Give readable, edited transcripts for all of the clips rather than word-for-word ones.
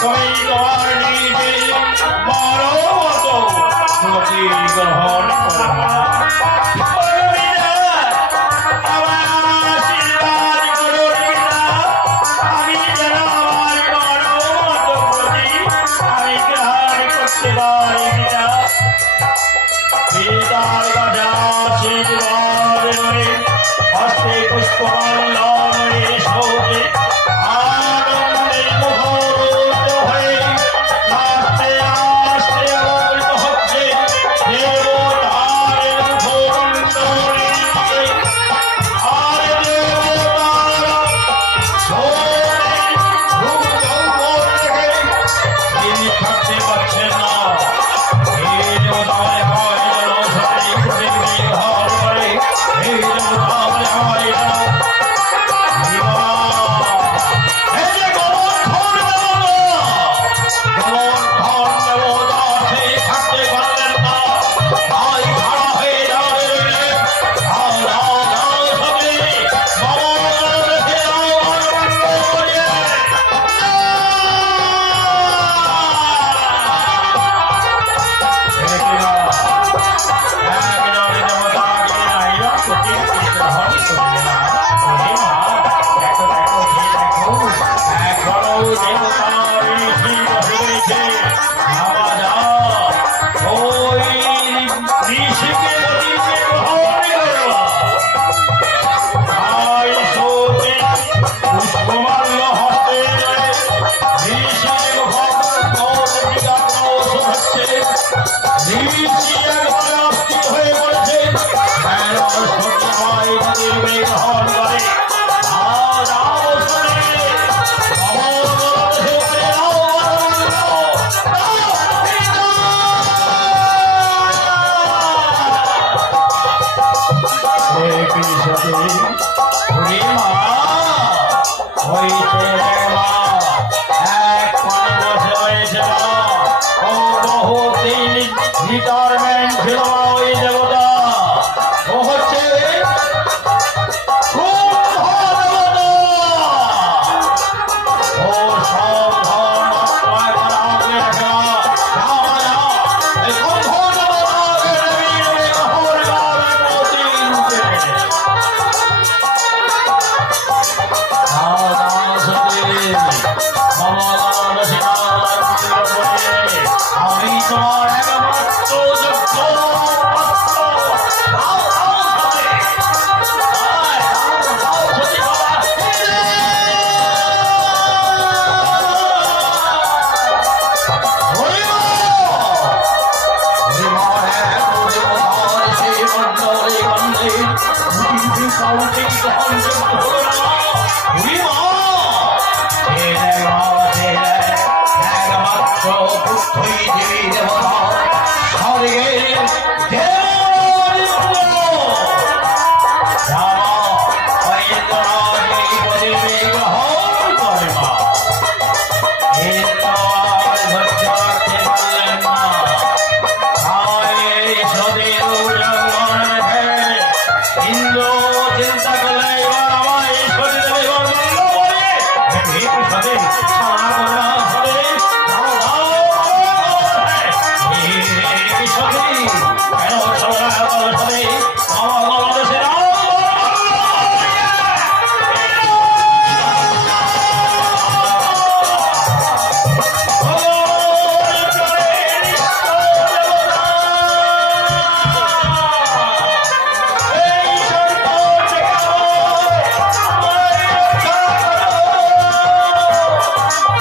তুমি তোমার নিজে বড় মতো প্রতি গ্রহণ করো মা।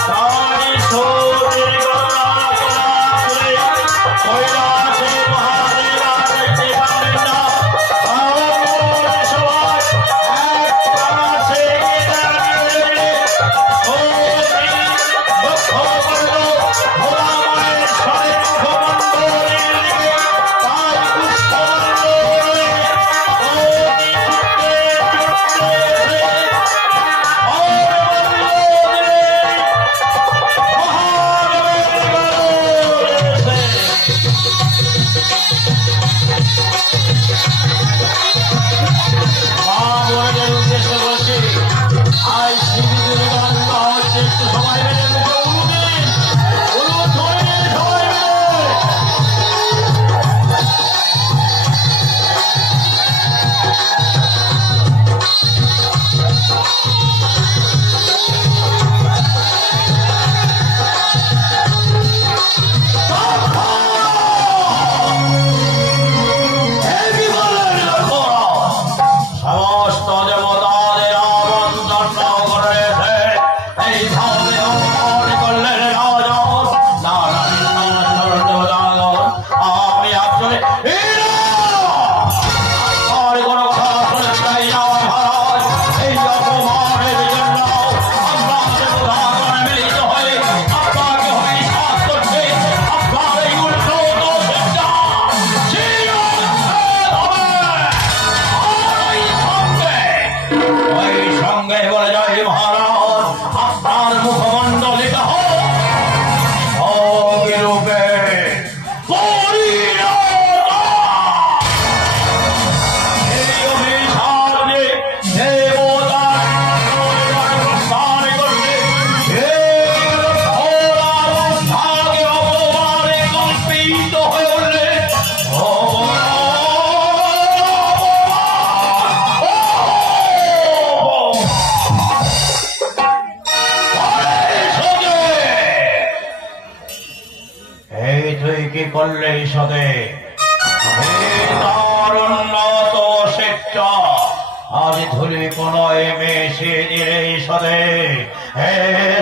Oh! করলে সদে তার উন্নত শিক্ষা আজ ধুলি কোন মেশে দিলে সদে হে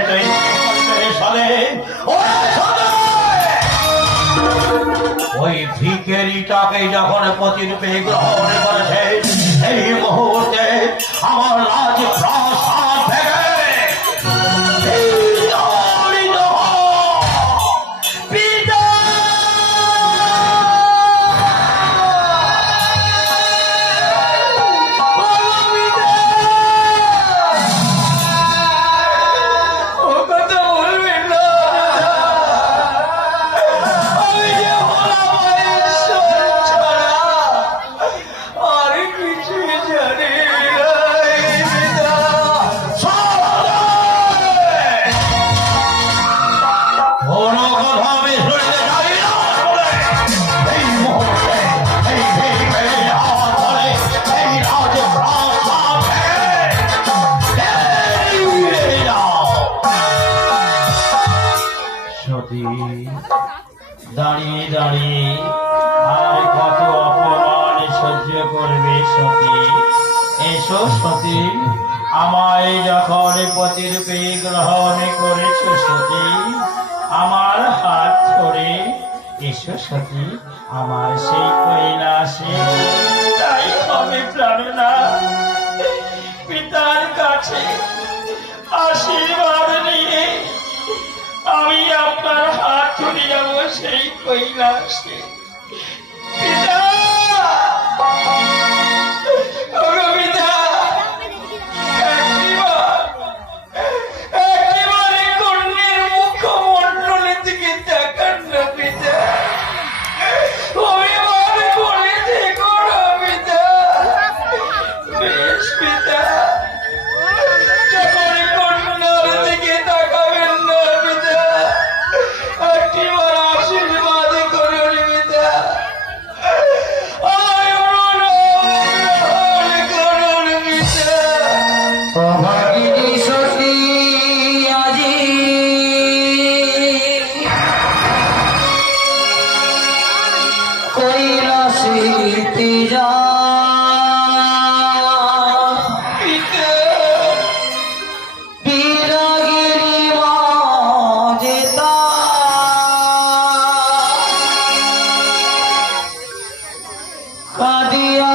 তুই করলে সদে ওই ভিখারিটাকে যখন প্রতিরূপে গ্রহণ করেছে এই মুহূর্তে আমার রাজ প্রাসাদ থেকে দাঁড়িয়ে দাঁড়িয়ে আর কত অপমান সহ্য করবে সতী এসো সতী আমায় যখন প্রতিরূপে গ্রহণ করেছ সতী আমার হাত ধরে এসো সতী আমার সেই কৈলাসে তাই হবে প্রাণনা পিতার কাছে আশীর্বাদ নিয়ে আমি আপনার হাত ধরে যাবো সেই কৈলাসে পিতা কন্যের মুখমণ্ডলের দিকে তাকান না পিতা অভিমান করে দেখো না পিতা বেশ পিতা যখন কন্যার দিকে তাকাবেন না পিতা একটিবার আশীর্বাদ করুন পিতা করুন পিতা অভাগিনী সতী আজি কৈলাসিতে যা বিরাগিনী মাঝেতা কাঁদিয়া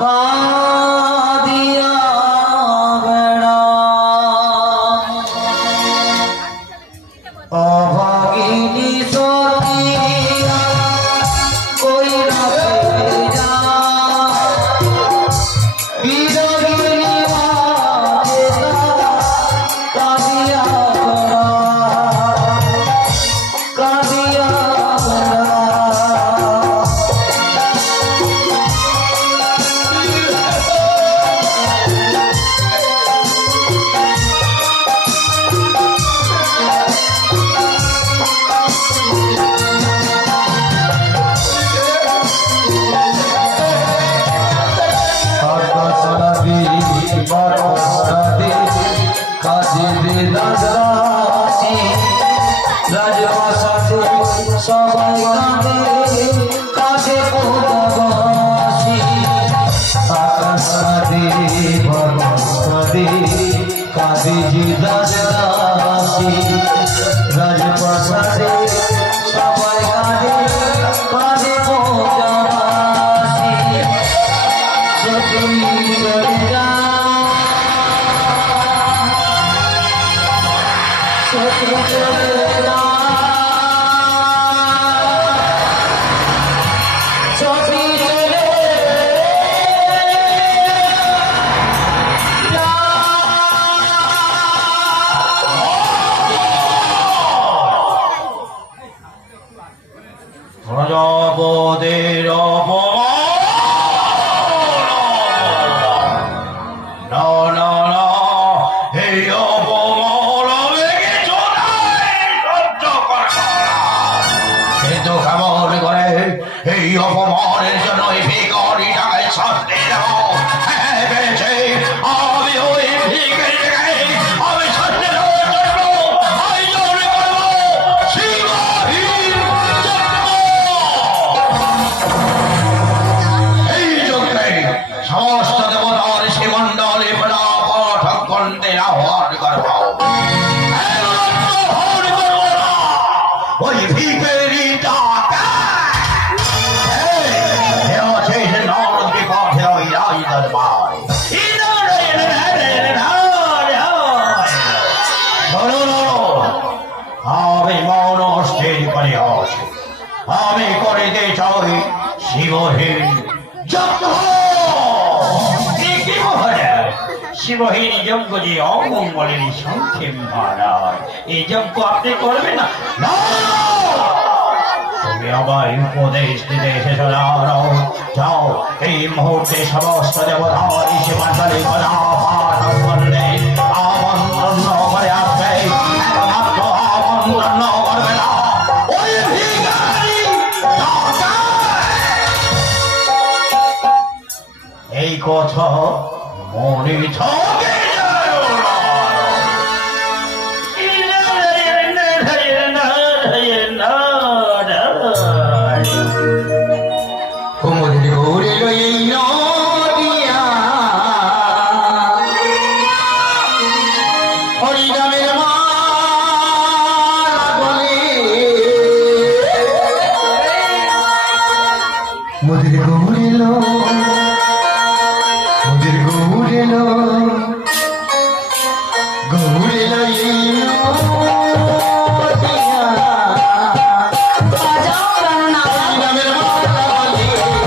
কাঁদিয়া বেড়া অভাগিনী সতী কৈলাসে যা বিরাগিনী মাঝেতা কাঁদিয়া বেড়া কাঁদিয়া বেড়া সবাই কাঁদে কাঁদে পৌঁছাবাসী আকাশ কাঁদে বরস কাঁদে কাঁদে যে রাজদাসী রাজপ্রাসাদে সবাই কাঁদে কাঁদে পৌঁছাবাসী সতী চলে যা সতী চলে যা সতী চলে যা প্রজাপতির অপমান না না না এই অপমান আমি কিছু নাই শুনতে না হওয়ার গর্ব ওই ভিখারি টাকা নদী পথে ওই রাজ দরবার আমি মনস্থির করে আছি আমি করিতে চাই শিবহীন যজ্ঞ শিবহীন যজ্ঞ যে অমঙ্গলের সংক্ষেপ মহারাজ এই যজ্ঞ আপনি করবেন না তুমি আবার উপদেশ দিতে এসেছো যাও এই মুহূর্তে সমস্ত দেবতা ঋষি মন্ডলী করলে আমন্ত্রণ করে আসবে একমাত্র আমন্ত্রণ করবে না ওই ভিখারি টাকা। এই কথা মনে থাকে কুমুদের ঘুরে লই নদিয়া হরিনামের মালা বলে মুদের ঘুরে লো মুদের ঘুরে লো ঘুরে লই নদিয়া হরিনামের মালা বলে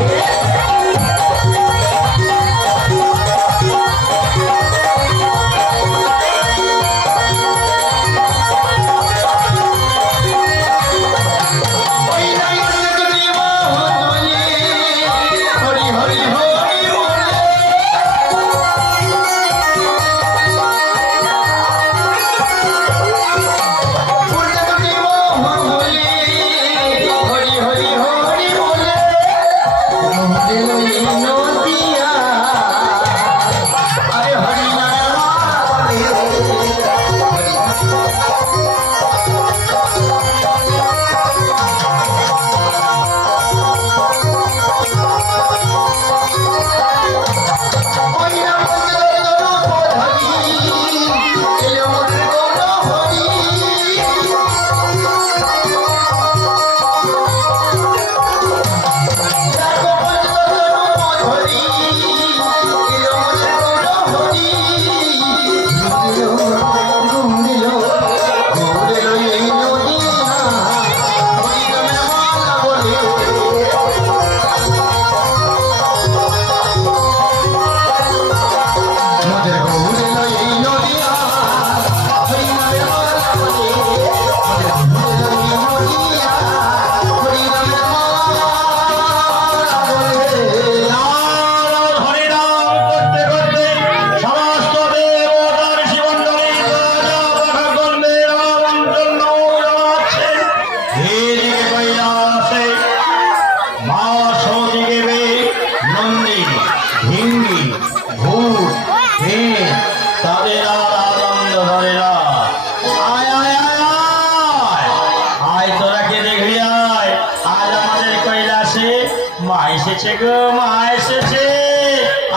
মা এসেছে গো মা এসেছে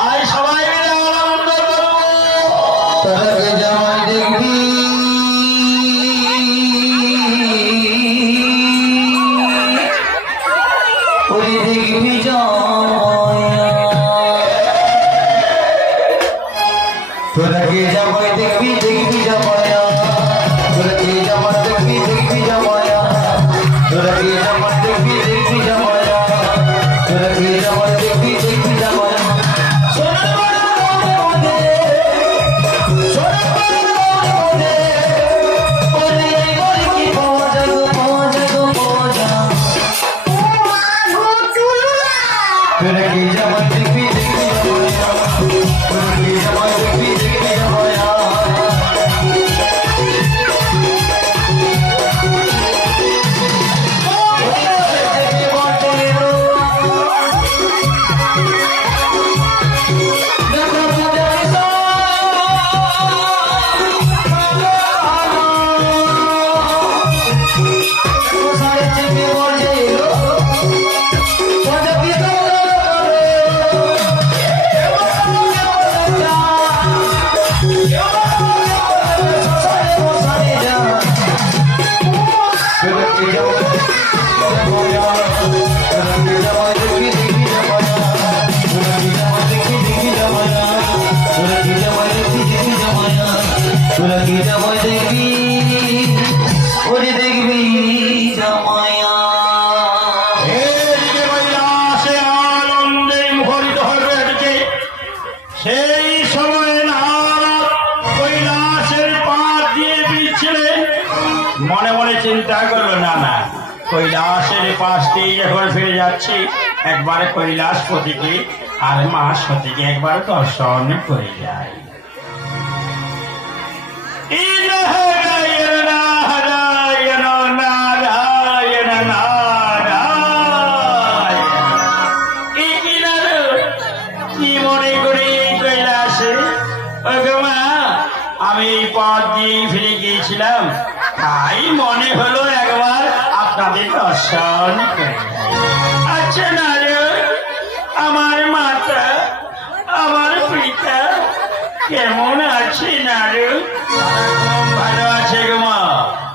আয় সবাই মিলে আনন্দ করবো তোরাকে যেমন দেখবি ওরে দেখবি তোরাকে যেমন দেখবি দেখবি জমায়া তোরাকে যেমন দেখবি দেখবি জমায়া তোরাকে যেমন দেখবি দেখবি জমায়া তোরাকে যেমন দেখবি দেখবি জমায়া তোরাকে যেমন দেখবি দেখবি জমায়া তোরাকে যেমন দেখবি দেখবি জমায়া তোরা কি জামাই দেখবি ওরে দেখবি জামায়া কৈলাসে আনন্দে মুখরিত হয়ে উঠেছে। সেই সময় নারদ কৈলাসের পাশ দিয়ে বিচ্ছিলেন। মনে মনে চিন্তা করলো, না না, কৈলাসের পাশ দিয়ে যখন ফিরে যাচ্ছি, একবার কৈলাসপতিকে আর মা সতীকে একবার দর্শন করে যায়। নারায়ণ নারায়ণ নারায়ণ নারায়ণ। কি মনে করি এই কৈলাসে? ওগো মা, আমি এই পথ দিয়ে ফিরে গিয়েছিলাম, তাই মনে হলো একবার আপনাদের দর্শন করে যাই। আচ্ছা নারায়ণ, আমার মাতা, আমার পিতা কেমন আছে নারায়ণ? ভালো আছে গো মা,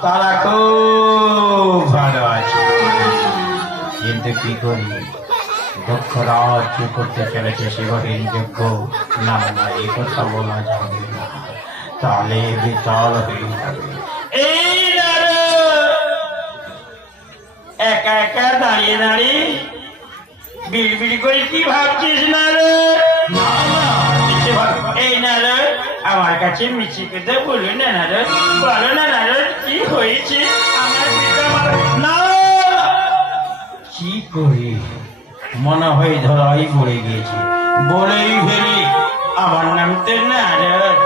তারা খুব ভালো আছে। কিন্তু কি করি, দক্ষ রাজ্য করতে চলেছে শিবহীন যজ্ঞ। না না, এই কথা বলা যাবে না, তাহলে বিতল হয়ে যাবে। এই একা একা দাঁড়িয়ে দাঁড়িয়ে বিড়বিড় করে কি ভাবছিস না রে? এই না রে, আমার কাছে মিছি কথা বলো না না রে, বলো না না রে, কি হয়েছে? আমার পিতা না, কি করি, মনে হয় ধরাই পড়ে গিয়েছে। বলেই ফেলি, আমার নাম তো নারদ।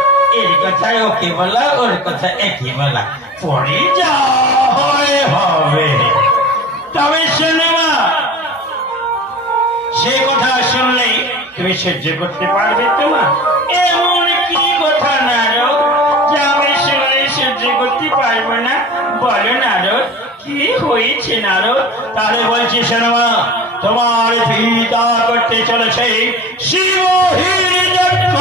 এর কথায় ওকে বলা, ওর কথা একে বলা, পরে যা হবে। তবে শোনো মা, সে কথা শুনলে তুমি সহ্য করতে পারবে তো মা? এমন কি কথা নারদ যে আমি শুনলে সহ্য করতে পারবো না? বলো নারদ, কি হয়েছে নারদ? তাহলে বলছি শোনো মা, তোমার পিতা করতে চলেছে শিবহীন যজ্ঞ।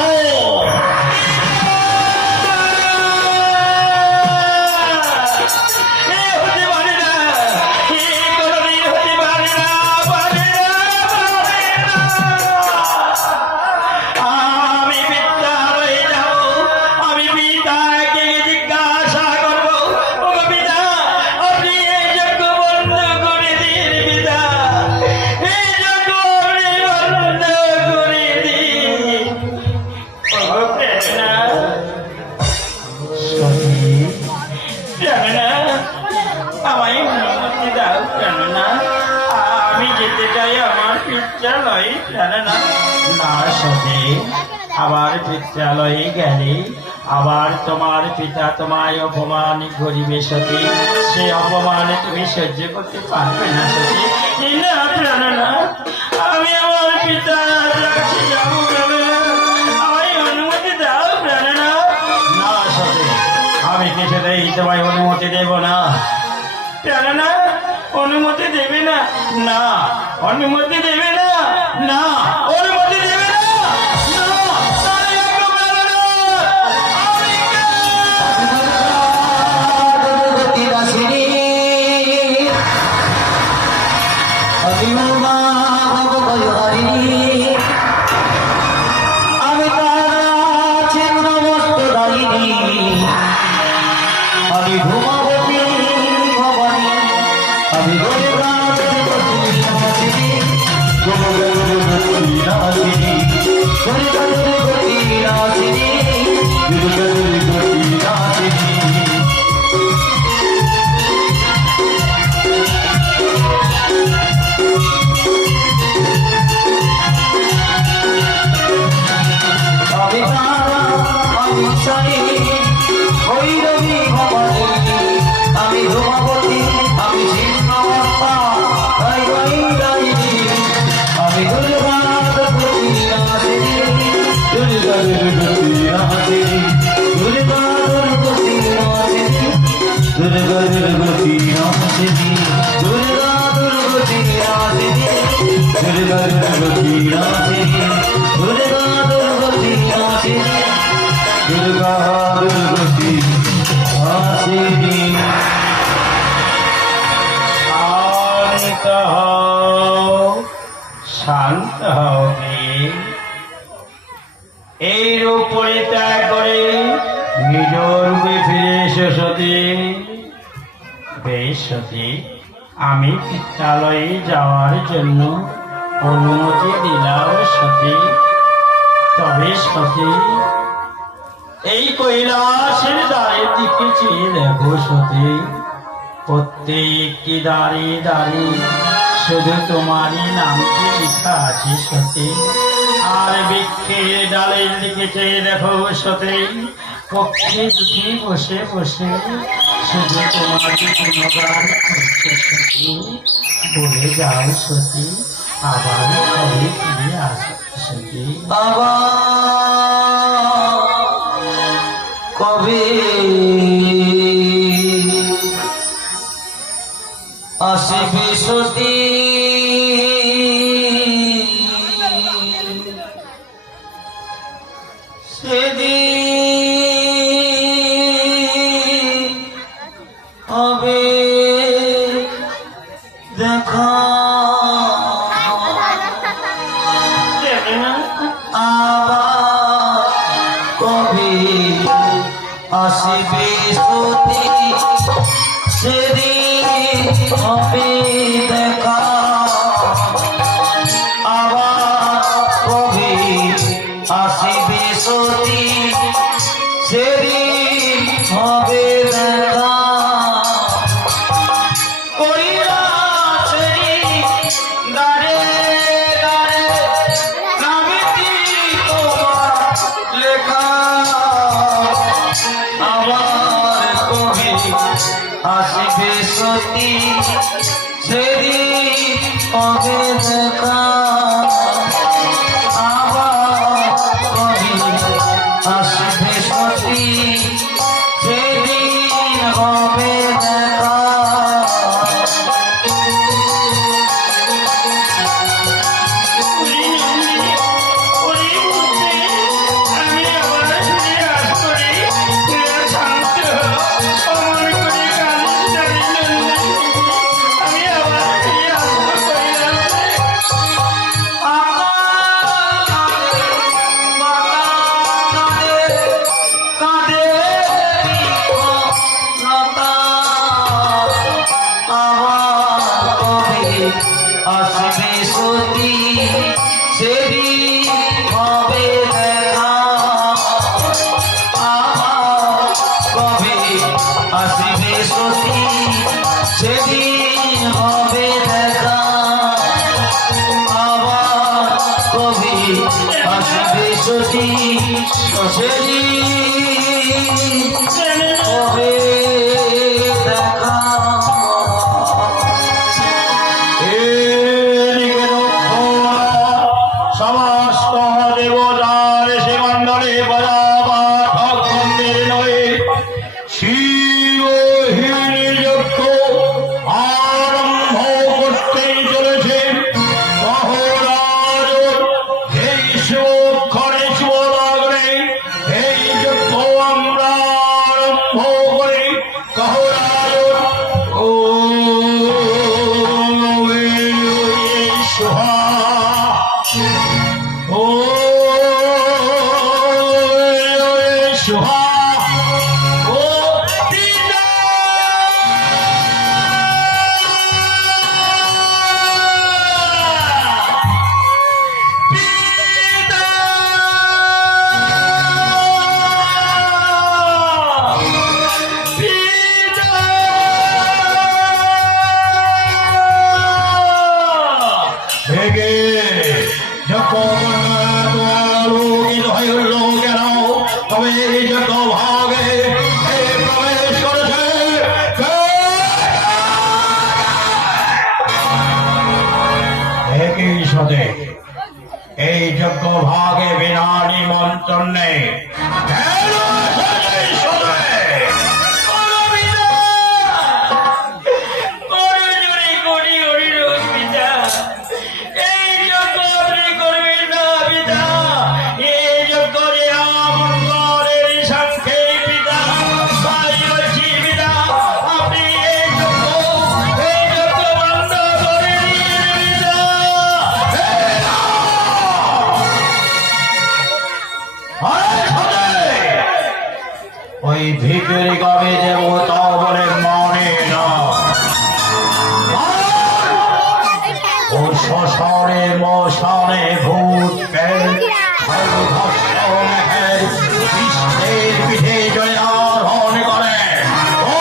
আবার বিদ্যালয়ে গেলে আবার তোমার পিতা তোমায় অপমান করিবে সতী, সে অপমানে তুমি সহ্য করতে পারবে না সতী। না প্রাণ না, আমি আমার পিতা রাখছি যাবো প্রাণ না, আমায় অনুমতি দাও প্রাণ না। না সতী, আমি কিছুতেই তোমায় অনুমতি দেব না প্রাণ না। অনুমতি দেবে না? না, অনুমতি দেবে না? না, অনুমতি দেবে না। শান্ত হবে। এই রূপ পরিত্যাগ করে নিজ রূপে ফিরে এসো সতী। বেশ সতী, আমি পিত্রালয়ে যাওয়ার জন্য অনুমতি দিলাম সতী। তবে সতী, এই কৈলাসের দ্বারের দিকে চেয়ে দেখো সতী, প্রত্যেকটি দ্বারে দ্বারে শুধু তোমারই নামটি লেখা আছে সতী। আর বৃক্ষের ডালের দিকে চেয়ে দেখো সতী, পক্ষে দুটি বসে বসে শুধু তোমাকে গুণগান করছে সতী। বলে যাও সতী, আবার কবে ফিরে আসো সতী? আবার কবে আসিবি সতী? সেদিন হবে দেখা। আবার কবে আসিবি সতী? সেদিন হবে দেখা। আবার কবে আসিবি সতী? সেদিন হবে দেখা। কৈলাসেরই দ্বারে দ্বারে নামটি তোমার লেখা। আবার কবে আসিবে সতী? সেদিন হবে দেখা। আবার কবে আসিবে সতী? সেদিন হবে দেখা। আমি আবার ফিরে আসবো রে। তুই শান্ত হ, অমন করে কাঁদিস না রে নন্দিনী। আমি আবার ফিরে আসবো কৈলাসে। আসবে সতী? সেদিন হবে দেখা। আবার কবে আসবে সতী? সেদিন হবে দেখা। আবার কবে আসবে সতী? সেদিন হবে দেখা। এদিকে লক্ষ্য, সমস্ত দেবতার সে মণ্ডলে বরাবর ভক্তদের নয় শিবহীন যজ্ঞ আরম্ভ করতেই চলেছে। মহারাজ এই শিবক্ষরে শিবরাগরে এই যজ্ঞ আমরা আরম্ভ করি। মহারাজ ও ও সুহা ও পিতা পিতা থেকে আলোকিত হয়ে উঠল কেন? তবে এই যত ভাগে প্রবেশ করেছে একই সাথে এই যজ্ঞ ভাগে বিনা নিমন্ত্রণ নেই। ওই ভিতরে কবে দেব তা বলে মনে না। ও শ্মশানে মশানে ভূতকে কৃষ্ণের পিঠে জয় আরোহণ করে। ও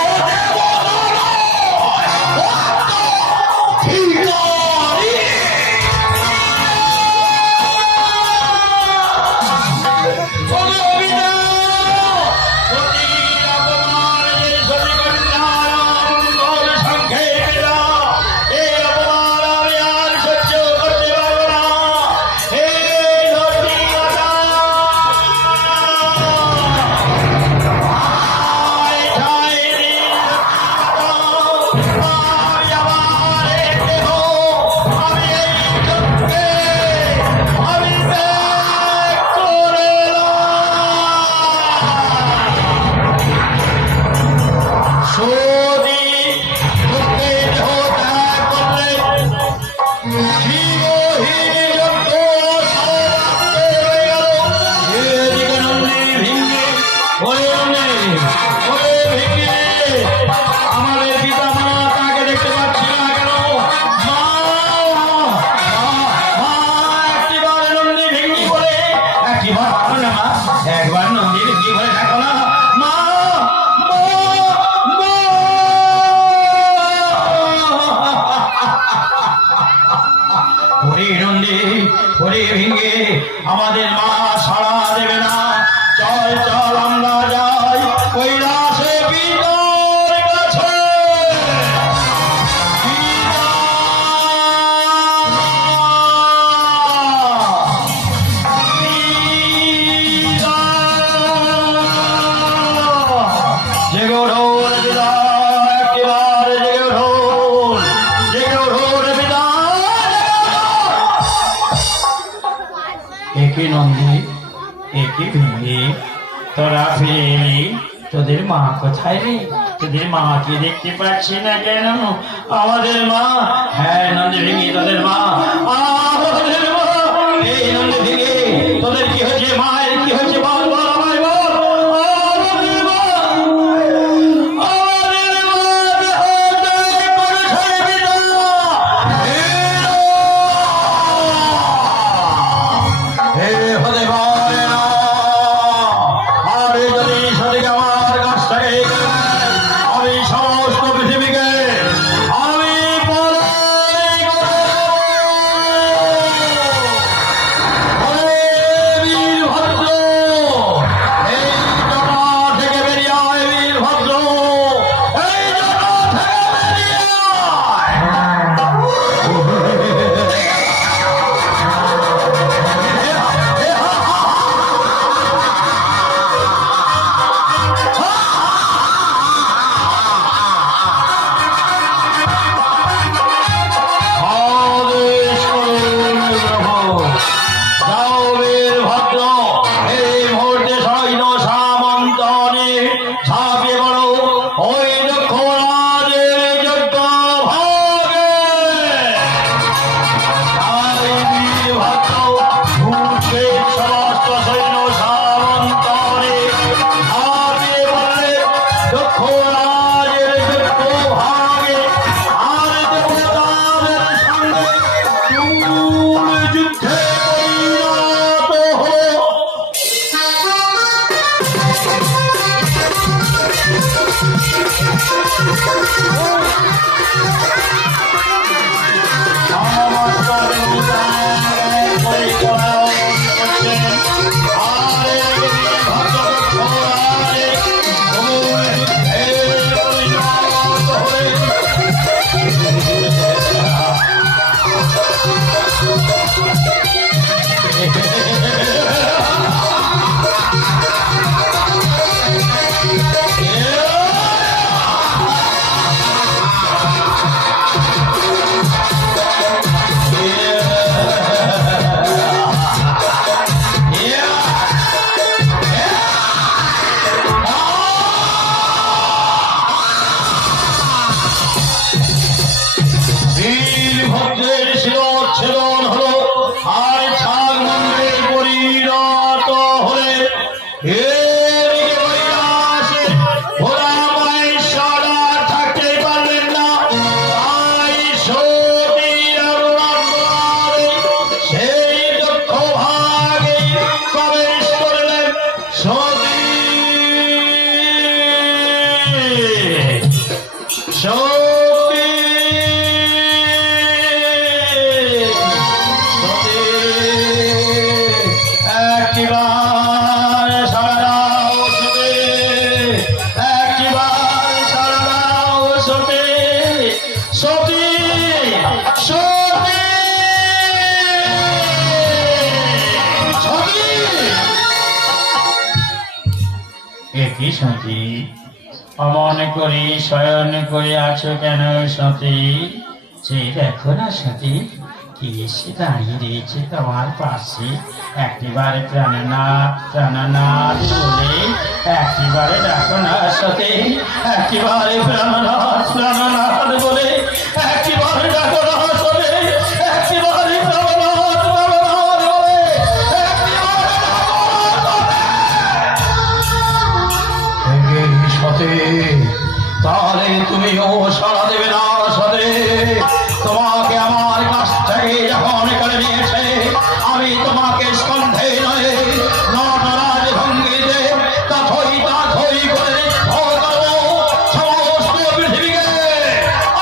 একবার নন্দীর কি বলে থাকো না মা। ওরে নন্দী ওরে ভেঙে আমাদের মা সাড়া দেবে না। চল চল আমরা যাই কৈলাসে পিতার কাছে। জেগে ওঠুন পিতা, একেবারে জেগে উঠুন, জেগে উঠুন পিতা। একে নন্দী একে ভেঙে তোরা ফিরে এলি, তোদের মা কোথায় রে? তোদের মাকে দেখতে পাচ্ছি না কেন? আমাদের মা, হ্যাঁ নন্দী ভেঙে তোদের মা, আমাদের মা। এই নন্দী ভেঙে তোদের কি হয়েছে? মায়ের কি হয়েছে? বল বল আমায় বল। আমাদের মা, আমাদের মা দেহত্যাগ করেছে পিতা। হে হতে পারে না। আর যদি সঠিক আমার কাছ থেকে আমি সমস্ত পৃথিবীকে আমি পরাই করে দেব। ওরে বীরভদ্র, এই জটা থেকে বেরিয়ে আয় বীরভদ্র, এই জটা থেকে বেরিয়ে আয়। আদেশ করুন প্রভু। যাও বীরভদ্র, এই মুহূর্তে সৈন্য সামন্তনে ঝাঁপিয়ে পড়ো ওই দক্ষ রাজের যজ্ঞ ভাগে। তাই বীরভদ্র ঘুরছে সমস্ত সৈন্য সামন্তনে ঝাঁপিয়ে পড়লে দক্ষ রাজের যজ্ঞ ভাগে। আর দেবতাদের সঙ্গে তুমুল যুদ্ধে পরিণত হলো। সমস্ত দেবতাদের পরিচালন করছেন। আর এই বীরভদ্র দক্ষ রাজে তুমুল যুদ্ধে পরিণত হয়ে কি সতী, অমন করে শয়ন করে আছো কেন সতী? যে দেখো না সতী, কি এসে দাঁড়িয়ে রয়েছে তোমার পাশে, একেবারে প্রাণনাথ প্রাণনাথ বলে একেবারে ডাকো না সতী, একেবারে প্রাণনাথ প্রাণনাথ বলে একেবারে ডাকো না সতী, একেবারে প্রাণনাথ প্রাণনাথ বলে সতে, তাহলে তুমিও সাড়া দেবে না সতে? তোমাকে আমার কাছ থেকে যখন করে নিয়েছে, আমি তোমাকে স্কন্ধে নয় নটরাজ ভঙ্গিতে তাথই তাথই করে নির্ভর করবো সমস্ত পৃথিবীকে।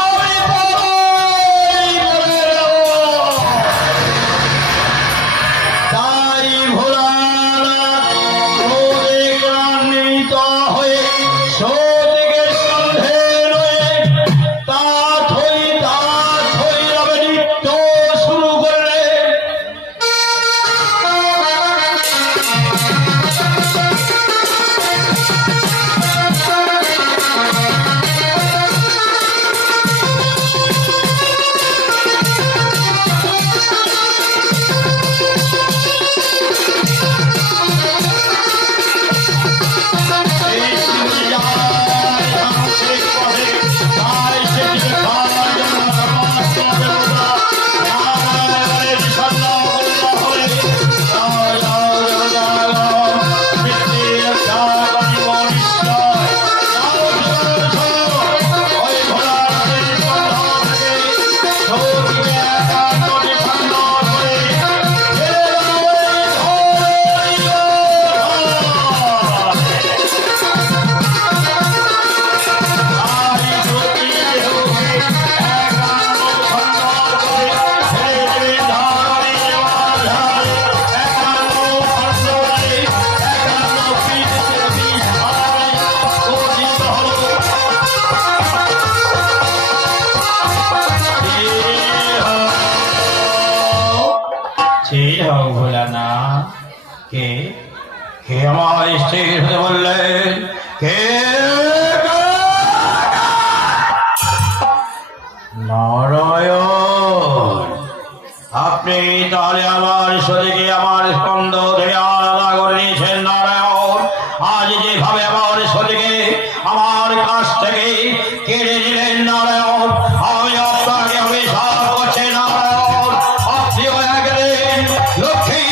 আমি বড়ই বলে দেব। তাই ভোলানাথ ক্রোধে ক্রান্বিত হয়ে সতীকে স্কন্ধে নয়ে তাথই তাথই রবে নৃত্য শুরু করলেন। ভোলানা কে কে আমার স্থির হতে বললেন? কে? নারায়ণ, আপনি তাহলে আমার শরীরে আমার স্কন্ধ থেকে আলাদা করে নিয়েছেন। নারায়ণ, আজ যেভাবে আমার শরীরে আমার কাছ থেকে কেড়ে নিলেন নারায়ণ, আমি আপনাকে অভিশাপ করছি নারায়ণ, আপনি হয়ে গেলেন লক্ষ্মী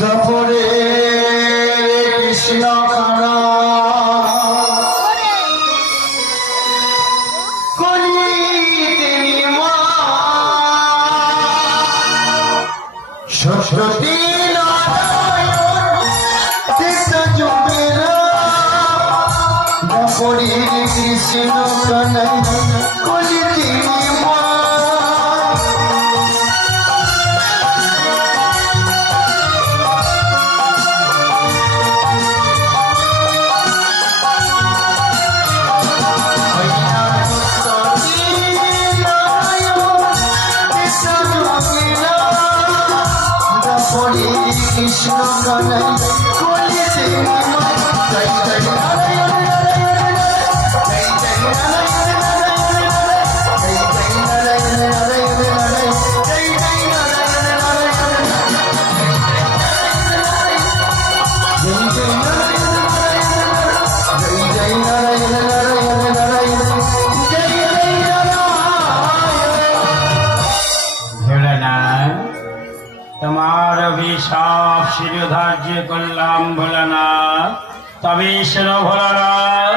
দপরে কৃষ্ণ খানা কলি তিনি মা সরস্বতী নারায়ণ তীর্থ যুগেরা দপরে কৃষ্ণ খানা কলি তিনি মা কৃষ্ণ কানাই কলি তিনি মা জয় জয় নারায়ণ জয় জয় নারায়ণ জয় জয় নারায়ণ নারায়ণ নারায়ণ জয় জয় নারায়ণ নারায়ণ জয় জয় নারায়ণ জয় জয় নারায়ণ নারায়ণ নারায়ণ জয় জয় নারায়ণ। তোমার অভিশাপ শিরোধার্য করলাম ভোলানাথ, তবে শোনো ভোলানাথ,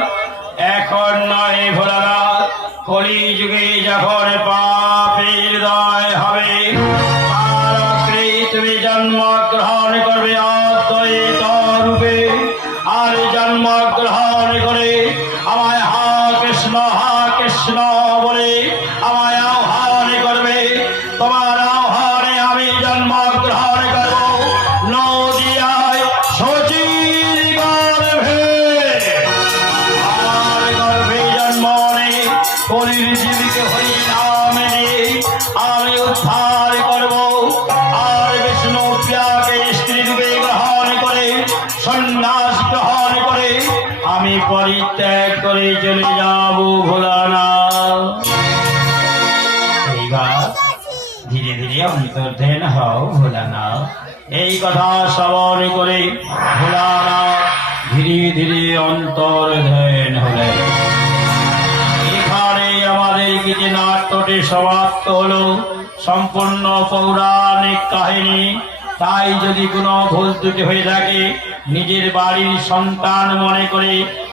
এখন নয় ভোলানাথ, কলিযুগে যখন পাপের হৃদয় হবে তার অগ্রে তুমি জন্মগ্রহণ করবে অদ্বৈত রূপে, আর জন্মগ্রহণ করে আমায় হা কৃষ্ণ বলে আমায় আহ্বান করবে। তোমার আহ্বানে আমি জন্মগ্রহণ করব, নদী পরিত্যাগ করে চলে যাব ভোলানা। এইবার ধীরে ধীরে অন্তর্ধান হও ভোলানা। এই কথা শ্রবণ করে ভোলানা ধীরে ধীরে অন্তর্ধান হলেন। এখানে আমাদের কিছু নাট্যটি সমাপ্ত হলো, সম্পূর্ণ পৌরাণিক কাহিনী। তাই যদি কোনো ভুল ত্রুটি হয়ে থাকে নিজের বাড়ির সন্তান মনে করে